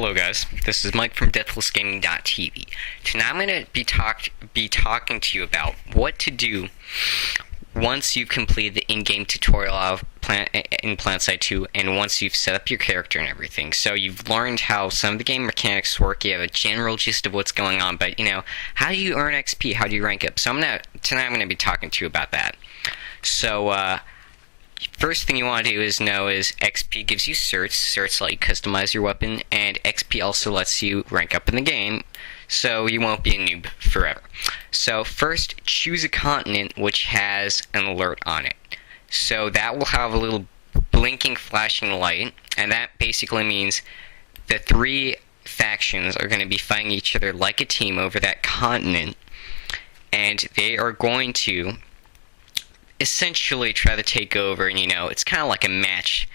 Hello guys, this is Mike from DeathlessGaming.tv. Tonight I'm going to be talking to you about what to do once you've completed the in-game tutorial of Planetside 2 and once you've set up your character and everything. So you've learned how some of the game mechanics work, you have a general gist of what's going on, but how do you earn XP, how do you rank up? So tonight I'm going to be talking to you about that. So first thing you want to do is XP gives you certs. Certs let you customize your weapon, and XP also lets you rank up in the game, so you won't be a noob forever. So first, choose a continent which has an alert on it. So that will have a little blinking, flashing light, and that basically means the three factions are going to be fighting each other like a team over that continent, and they are going to essentially try to take over, and it's kind of like a match.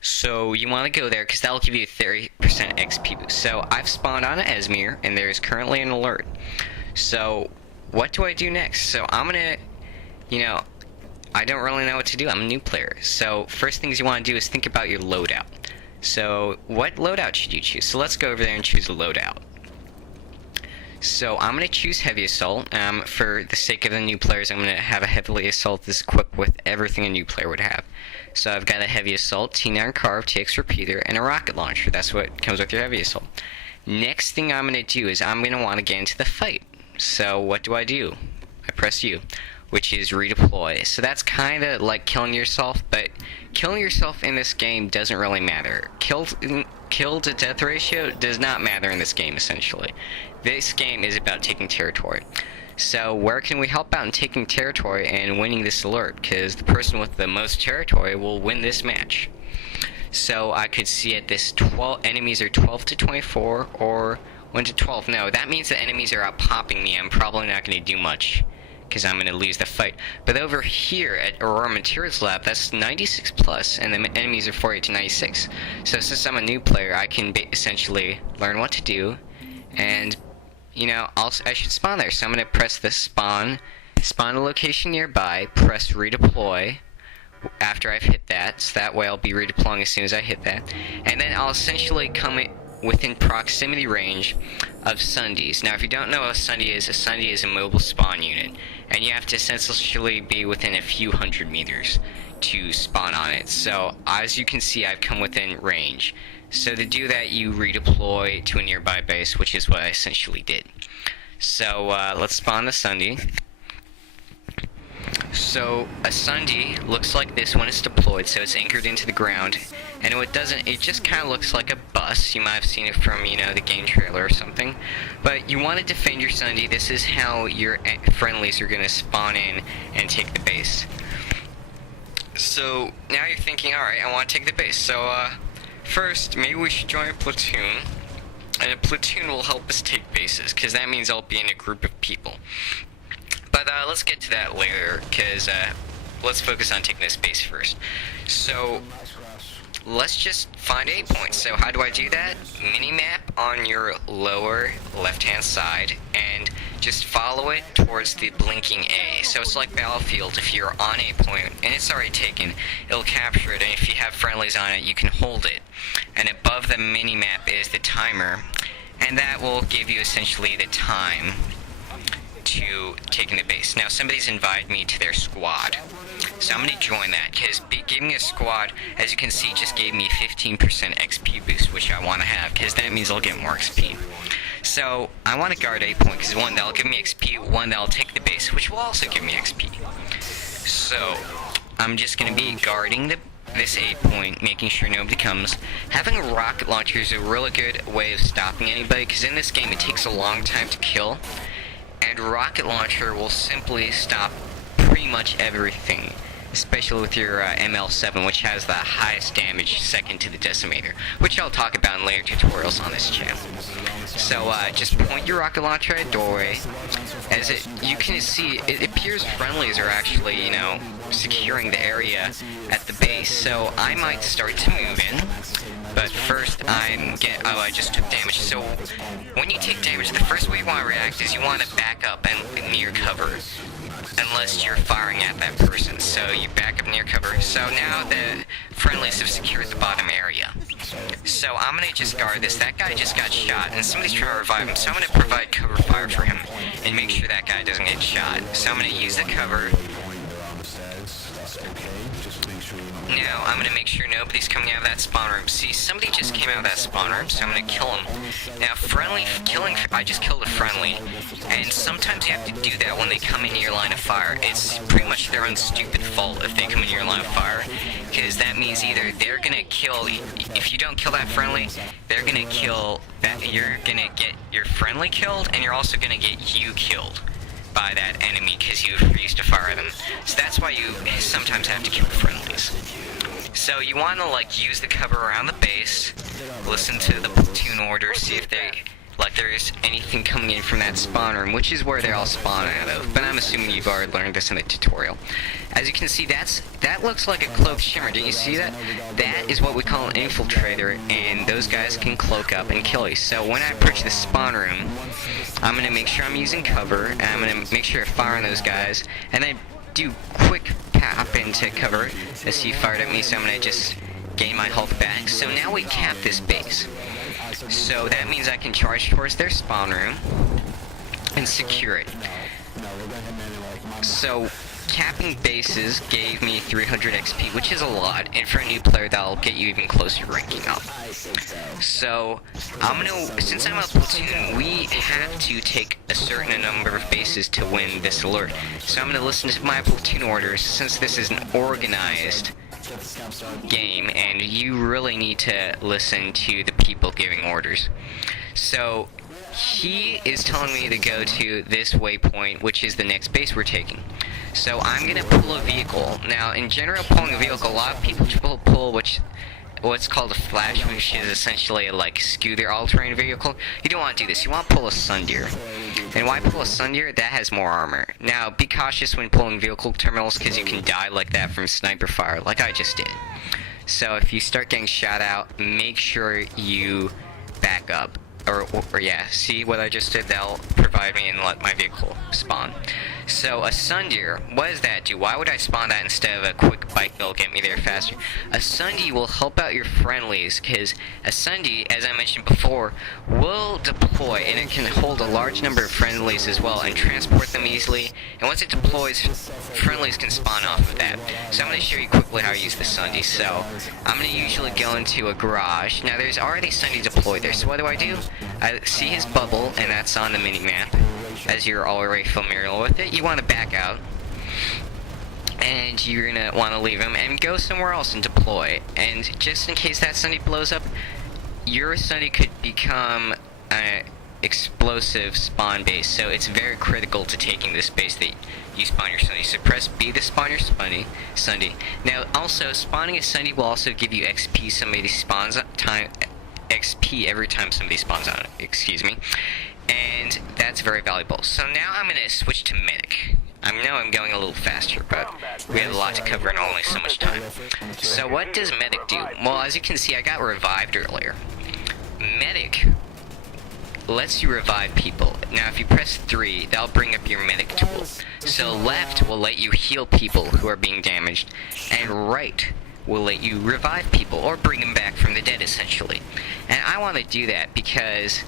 So you want to go there because that'll give you a 30% XP boost. So I've spawned on an Esmir, and there is currently an alert. So what do I do next? So I'm gonna, I don't really know what to do. I'm a new player. So first things you want to do is think about your loadout. So what loadout should you choose? So let's go over there and choose a loadout. So I'm going to choose Heavy Assault. For the sake of the new players, I'm going to have a Heavy Assault that's equipped with everything a new player would have. So I've got a Heavy Assault, T9 Carve, TX Repeater, and a Rocket Launcher. That's what comes with your Heavy Assault. Next thing I'm going to do is I'm going to want to get into the fight. So what do? I press U, which is redeploy. So that's kind of like killing yourself, but killing yourself in this game doesn't really matter. Kill to death ratio does not matter in this game, essentially. This game is about taking territory. So where can we help out in taking territory and winning this alert? Because the person with the most territory will win this match. So I could see at this enemies are 12 to 24 or 1 to 12. No, that means the enemies are out popping me. I'm probably not going to do much because I'm going to lose the fight. But over here at Aurora Materials Lab, that's 96 plus, and the enemies are 48 to 96. So since I'm a new player, I can essentially learn what to do, and I should spawn there. So I'm going to press the spawn a location nearby, press redeploy after I've hit that, so that way I'll be redeploying as soon as I hit that, and then I'll essentially come within proximity range of Sundies. Now if you don't know what a Sundie is a mobile spawn unit, and you have to essentially be within a few hundred meters to spawn on it. So as you can see, I've come within range. So to do that, you redeploy to a nearby base, which is what I essentially did. So let's spawn the Sundie. So a Sundie looks like this when it's deployed, so it's anchored into the ground, and it just kind of looks like a bus. You might have seen it from, the game trailer or something. But you want to defend your Sundie. This is how your friendlies are going to spawn in and take the base. So now you're thinking, alright, I want to take the base. So first, maybe we should join a platoon, and a platoon will help us take bases, because that means I'll be in a group of people. But let's get to that later, because let's focus on taking this base first. So let's just find A points. So how do I do that? Minimap on your lower left-hand side, and just follow it towards the blinking A. So it's like Battlefield. If you're on A point and it's already taken, it'll capture it, and if you have friendlies on it, you can hold it. And above the minimap is the timer, and that will give you essentially the time to taking the base. Now somebody's invited me to their squad, so I'm going to join that, because giving a squad, as you can see, just gave me 15% XP boost, which I want to have, because that means I'll get more XP. So I want to guard A point, because one, that'll give me XP, one, that'll take the base, which will also give me XP. So I'm just going to be guarding this A point, making sure nobody comes. Having a rocket launcher is a really good way of stopping anybody, because in this game it takes a long time to kill, and rocket launcher will simply stop pretty much everything, especially with your ML7, which has the highest damage second to the decimator, which I'll talk about in later tutorials on this channel. So just point your rocket launcher at a doorway. You can see, it appears friendlies are actually, securing the area at the base, so I might start to move in. But first, I just took damage. So when you take damage, the first way you want to react is you want to back up and near cover. unless you're firing at that person. So you back up near cover. So now the friendlies have secured the bottom area. So I'm gonna just guard this. That guy just got shot, and somebody's trying to revive him. So I'm gonna provide cover fire for him and make sure that guy doesn't get shot. So I'm gonna use the cover. Now, I'm gonna make sure nobody's coming out of that spawn room. See, somebody just came out of that spawn room, so I'm gonna kill him. Now, I just killed a friendly, and sometimes you have to do that when they come into your line of fire. It's pretty much their own stupid fault if they come into your line of fire, because that means either they're gonna kill, if you don't kill that friendly, they're gonna kill, you're gonna get your friendly killed, and you're also gonna get you killed by that enemy because you refuse to fire them. So that's why you sometimes have to kill friendlies. So you want to use the cover around the base, listen to the platoon orders, see if there's anything coming in from that spawn room, which is where they all spawn out of, but I'm assuming you've already learned this in the tutorial. As you can see, that looks like a cloaked shimmer. Did you see that? That is what we call an infiltrator, and those guys can cloak up and kill you. So when I approach the spawn room, I'm going to make sure I'm using cover, and I'm going to make sure I fire on those guys, and then do quick pop into cover as he fired at me, so I'm going to just gain my health back. So now we cap this base. So that means I can charge towards their spawn room and secure it. So capping bases gave me 300 XP, which is a lot, and for a new player that'll get you even closer ranking up. So since I'm a platoon, we have to take a certain number of bases to win this alert. So I'm gonna listen to my platoon orders, since this is an organized game, and you really need to listen to the people giving orders. So he is telling me to go to this waypoint, which is the next base we're taking. So I'm gonna pull a vehicle. Now, in general, pulling a vehicle, a lot of people pull what's called a flash, which is essentially a scooter all-terrain vehicle. You don't want to do this. You want to pull a Sundeer. And why pull a Sundeer? That has more armor. Now, be cautious when pulling vehicle terminals, because you can die like that from sniper fire, like I just did. So if you start getting shot out, make sure you back up. Or yeah, see what I just did? That'll provide me and let my vehicle spawn. So a Sundeer, what does that do? Why would I spawn that instead of a quick bike that'll get me there faster? A Sundeer will help out your friendlies, because a Sundeer, as I mentioned before, will deploy, and it can hold a large number of friendlies as well and transport them easily. And once it deploys, friendlies can spawn off of that. So I'm going to show you quickly how to use the Sundeer. So I'm going to usually go into a garage. Now there's already Sundeer deployed there, so what do? I see his bubble, and that's on the mini-map. As you're already familiar with it, you want to back out, and you're going to want to leave him and go somewhere else and deploy. And just in case that Sundeer blows up, your Sundeer could become an explosive spawn base, so it's very critical to taking this base that you spawn your Sundeer. So press B to spawn your Sundeer. Now also, spawning a Sundeer will also give you XP. Somebody spawns XP every time somebody spawns on it, excuse me. And that's very valuable. So now I'm going to switch to medic. I know I'm going a little faster, but we have a lot to cover and only so much time. So what does medic do? Well, as you can see, I got revived earlier. Medic lets you revive people. Now if you press 3, that'll bring up your medic tool. So left will let you heal people who are being damaged, and right will let you revive people, or bring them back from the dead, essentially. And I want to do that because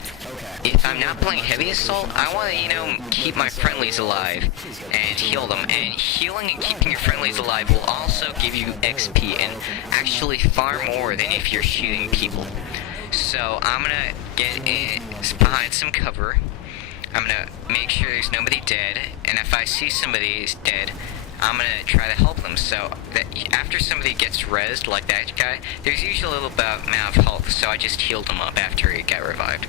if I'm not playing heavy assault, I want to, keep my friendlies alive and heal them. And healing and keeping your friendlies alive will also give you XP, and actually far more than if you're shooting people. So I'm gonna get in behind some cover. I'm gonna make sure there's nobody dead, and if I see somebody is dead, I'm gonna try to help them. So that after somebody gets rezzed, like that guy, there's usually a little bit amount of health, so I just healed him up after he got revived.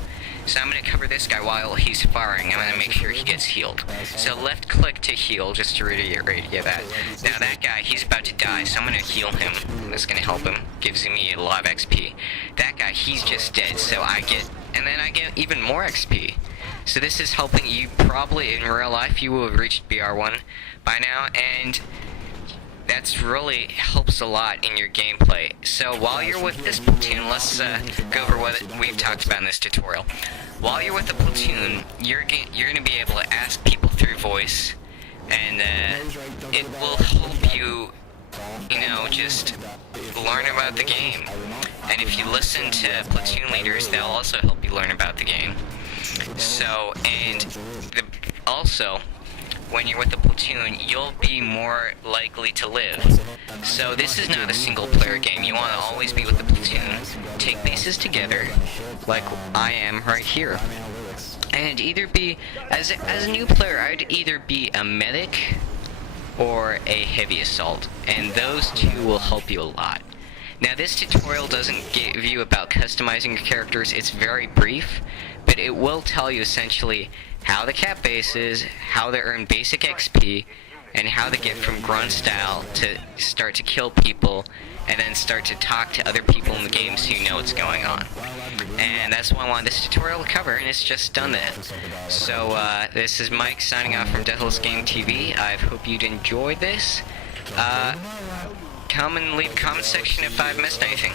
So I'm gonna cover this guy while he's firing. I'm gonna make sure he gets healed. So left click to heal, just to reiterate that. Now that guy, he's about to die, so I'm gonna heal him. That's gonna help him, gives me a lot of XP. That guy, he's just dead, so I get even more XP. So this is helping you. Probably in real life you will have reached BR1 by now, and that's really helps a lot in your gameplay. So while you're with this platoon, let's go over what we've talked about in this tutorial. While you're with the platoon, you're going to be able to ask people through voice and it will help you, just learn about the game. And if you listen to Platoon leaders, they'll also help you learn about the game. So, also, when you're with the Platoon, you'll be more likely to live. So this is not a single-player game. You want to always be with the Platoon. Take bases together, like I am right here. And either be, as a new player, I'd either be a medic or a heavy assault. And those two will help you a lot. Now, this tutorial doesn't give you about customizing your characters. It's very brief, but it will tell you essentially how to cap bases, how to earn basic XP, and how to get from grunt style to start to kill people, and then start to talk to other people in the game so you know what's going on. And that's what I wanted this tutorial to cover, and it's just done that. So, this is Mike signing off from Deathless Game TV. I hope you'd enjoyed this. Come and leave a comment section if I've missed anything.